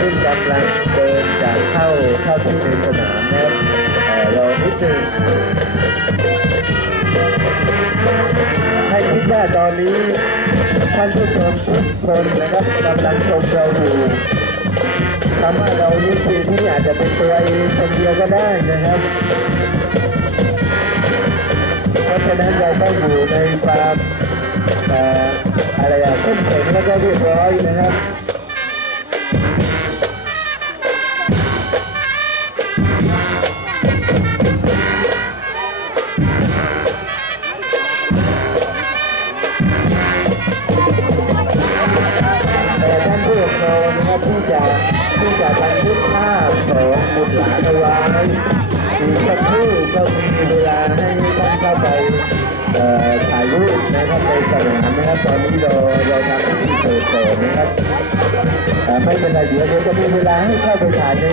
ซึ่งกำลังเดินจากเข้าที่ในสนามนะครับรอนิดนึงให้คิดว่าตอนนี้ท่านผู้ชมทุกคนนะครับกำลังชมเราอยู่คำว่าเรานี่คือที่อาจจะเป็นตัวเองคนเดียวก็ได้นะครับเพราะฉะนั้นเราต้องอยู่ในความเข้มแข็งแล้วก็เรียบร้อยนะครับที่จะบันทึกภาพของบุตรหลานเอาไว้อีกสักครู่ก็มีเวลาให้ท่านเข้าไปถ่ายรูปนะครับในสนามนะครับตอนนี้เราทำพิธีเปิดนะครับไม่เป็นไรเดี๋ยวจะมีเวลาให้เข้าไปถ่ายใน